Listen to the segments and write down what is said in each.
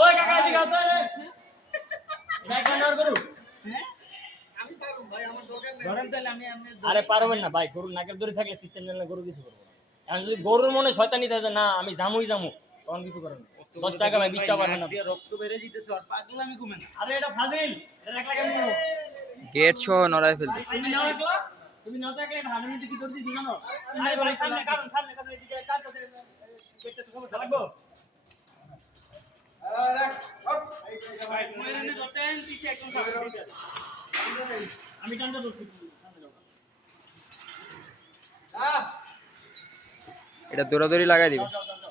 ওই কাকা এদিকে আও তো রে এটা একটা গরু ধরেন তাহলে আমি আপনি আরে পারবেন না ভাই গরুর নাকের দড়ি থাকলে সিস্টেম জানলে গরু কিছু করব এখন যদি গরুর মনে শয়তানি থাকে না আমি জামুই জামু তখন কিছু করেন না। দশ টাকা ভাই বিশ টাকা পারবেন না। রক্ত বেড়ে যেতেছে আর পাগলামি কমে না। আরে এটা ফাজিল এটা একলা কেমন গেট সহ নড়াই ফেলতেছে। তুমি নাও একলা তুমি নাও তো একলা এটা হাজার কি করে দিছি জানো? আরে ভাই সামনে কারণ সামনে কারণ এদিকে কাটতে ময়ূরানি ধরতেন পিছে একদম সামনে দিতে হবে। আমি টানতে ধরছি এটা দৌড়াদৌড়ি লাগাই দিবে যাও, যাও, যাও।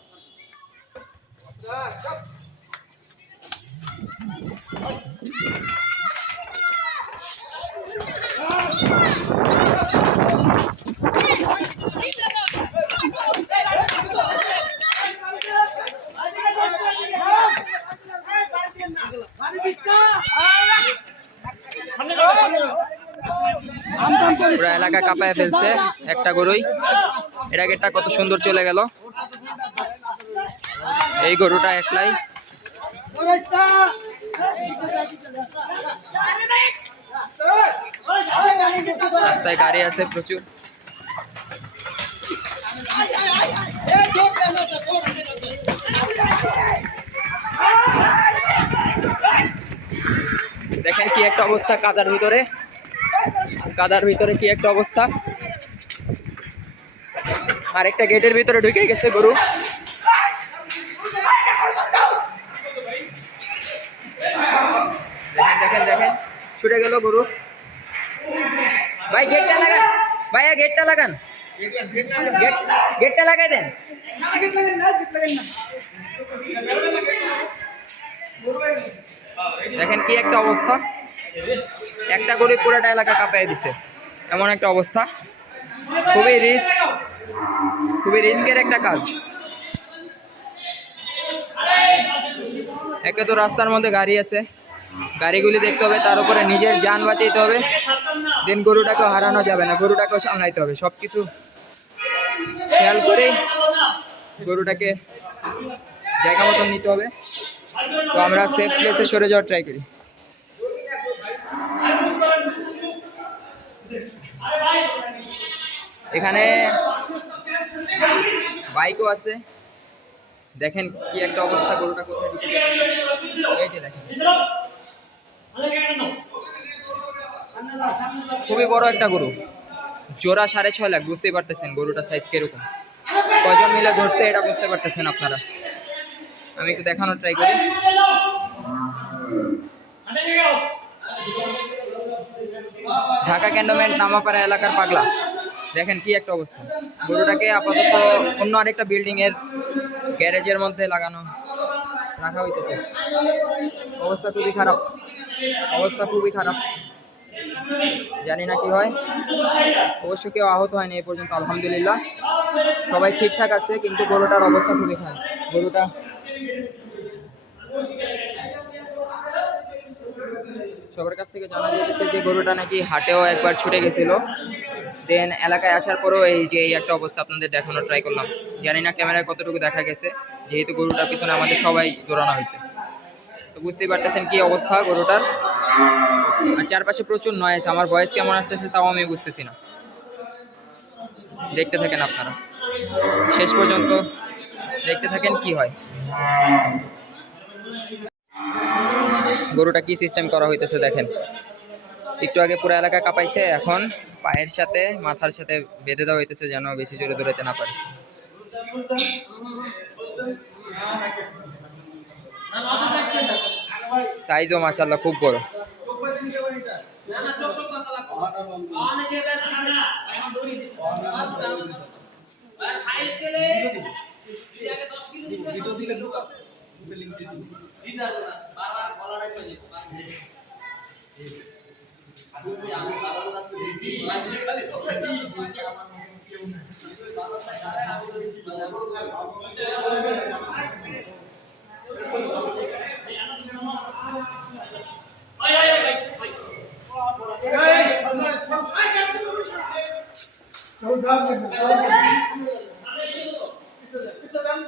সামনে যাও, সামনে যাও। পুরো এলাকা কাঁপায় ফেলছে একটা গরুই। এটা গেটটা কত সুন্দর চলে গেল। এই গরুটা একলাই। রাস্তায় গাড়ি আছে প্রচুর। দেখেন কি একটা অবস্থা কাদার ভিতরে। কাদার ভিতরে কি একটা অবস্থা? আর একটা গেটের ভিতরে ঢুকে গেছে গরু। দেখেন দেখেন দেখেন, ছুটে গেল গরু। ভাই, গেটটা লাগান। ভাইয়া, গেটটা লাগান। গেট গেটটা লাগাই দেন। দেখেন কি একটা অবস্থা। একটা গরু পুরোটা এলাকা কাঁপাই দিছে। এমন একটা অবস্থা। খুবই রিস্ক, খুবই রিস্কের একটা কাজ। একে তো রাস্তার মধ্যে গাড়ি আছে। গাড়িগুলি দেখতে হবে, তার উপরে নিজের যান বাঁচাইতে হবে। দেন গরুটাকেও হারানো যাবে না, গরুটাকেও সামলাইতে হবে। সব কিছু খেয়াল করে গরুটাকে জায়গা মতন নিতে হবে। তো আমরা সেফ প্লেসে সরে যাওয়ার ট্রাই করি। এখানে বাইকও আছে। দেখেন কি একটা অবস্থা, গরুটা কোথায় ঢুকে এই যে দেখেন। খুবই বড় একটা গরু। জোড়া সাড়ে ছয় লাখ, বুঝতেই পারতেছেন গরুটা সাইজ কীরকম। কজন মিলে ধরছে এটা বুঝতে পারতেছেন আপনারা? আমি একটু দেখানোর ট্রাই করি। ঢাকা ক্যান্টনমেন্ট, নামাপাড়া এলাকার পাগলা। দেখেন কি একটা অবস্থা। গরুটাকে আপাতত অন্য আরেকটা বিল্ডিং এর গ্যারেজের মধ্যে লাগানো, রাখা হইতেছে। অবস্থা খুবই খারাপ। অবস্থা খুবই খারাপ। জানি না কি হয়। অবশ্য কেউ আহত হয়নি এই পর্যন্ত, আলহামদুলিল্লাহ। সবাই ঠিকঠাক আছে, কিন্তু গরুটার অবস্থা খুবই খারাপ। গরুটা সবার কাছ থেকে জানা যেতেছে যে গরুটা নাকি হাটেও একবার ছুটে গেছিল। দেন এলাকায় আসার পরেও এই যে, এই একটা অবস্থা আপনাদের দেখানোর ট্রাই করলাম। জানি না ক্যামেরায় কতটুকু দেখা গেছে। যেহেতু গরুটার পিছনে আমাদের সবাই দৌড়ানো হয়েছে। তো বুঝতেই পারতেছেন কি অবস্থা গরুটার? আর চারপাশে প্রচুর নয়েস আমার ভয়েস কেমন আসতেছে তাও আমি বুঝতেছি না। দেখতে থাকেন আপনারা। শেষ পর্যন্ত দেখতে থাকেন কি হয়। গরুটা কি সিস্টেম করা হইতেছে দেখেন। একটু আগে পুরো এলাকা কাঁপাইছে, এখন পায়ের সাথে, মাথার সাথে বেঁধে দেওয়া হইতেছে যেন বেশি জোরে দৌড়াতে না পারে। সাইজও মাশাল্লাহ খুব বড়।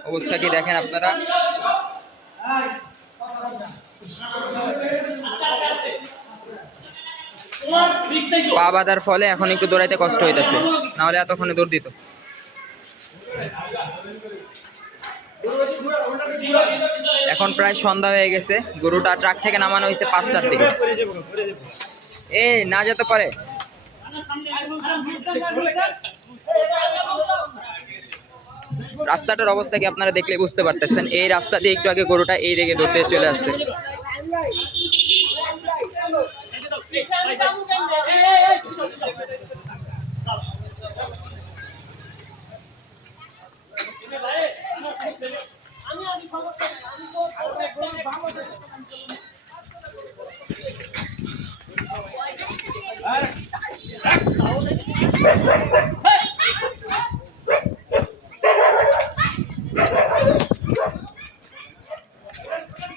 অবস্থা কি দেখেন আপনারা? পা বাঁধার ফলে এখন একটু দৌড়াইতে কষ্ট হইতেছে। নাহলে এতক্ষণে দৌড় দিত। এখন প্রায় সন্ধ্যা হয়ে গেছে। গরুটা ট্রাক থেকে নামানো হয়েছে পাঁচটার দিকে। এ, না যেতে পারে। রাস্তাটার অবস্থা কি আপনারা দেখলে বুঝতে পারতেছেন? এই রাস্তা দিয়ে একটু আগে গরুটা এই দিকে ধরতে চলে আসছে।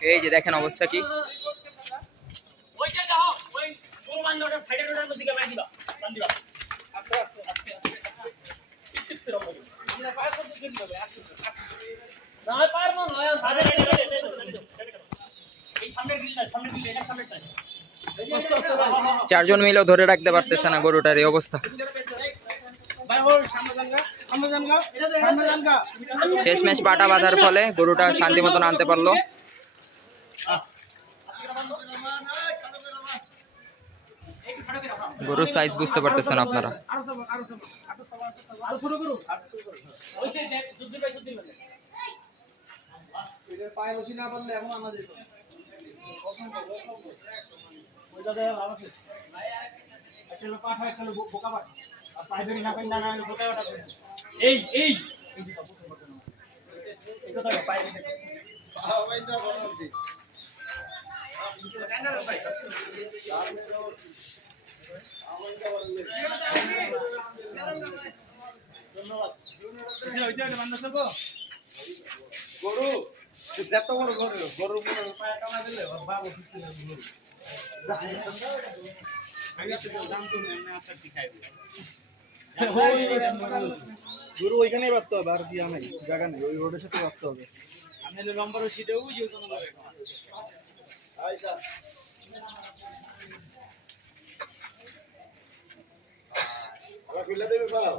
এই যে দেখেন অবস্থা কি ওইটা দাও ওই গরু বান্ধব সাইডের দিবা দিবা না পারব না চারজন মিলেও ধরে রাখতে পারতেছে না গরুটার এই অবস্থা শেষমেশ পাটা বাঁধার ফলে গরুটা শান্তি মতন আনতে পারল গরুর সাইজ বুঝতে পারতেছেন আপনারা। এই এই। গরু যত বড় গরু গরু গরু পায়ে টানা দিলে ওর বাবু সুস্থ গরু। গরু ওইখানেই বাঁধতে হবে আর দিয়া নাই জায়গা নেই ওই রোডের সাথে বাঁধতে হবে। আমি লম্বা রশি দেবো দেবে ফেলাও